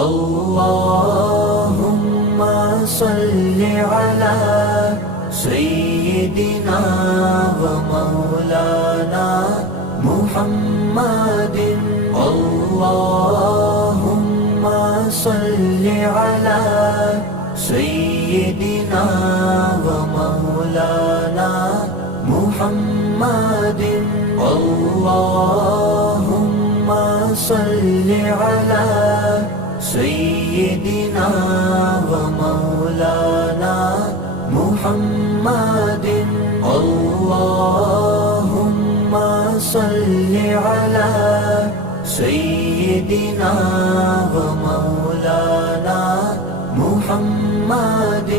अल्लाहुम्मा सल्लि अला सय्यिदिना व मौलाना मुहम्मदिन। अल्लाहुम्मा सल्लि अला सय्यिदिना व मौलाना मुहम्मदिन। अल्लाहुम्मा सल्लि अला सय्यिदिना व मौलाना मुहम्मदिन। अल्लाहुम्मा सल्लि अला सय्यिदिना व मौलाना मुहम्मदिन।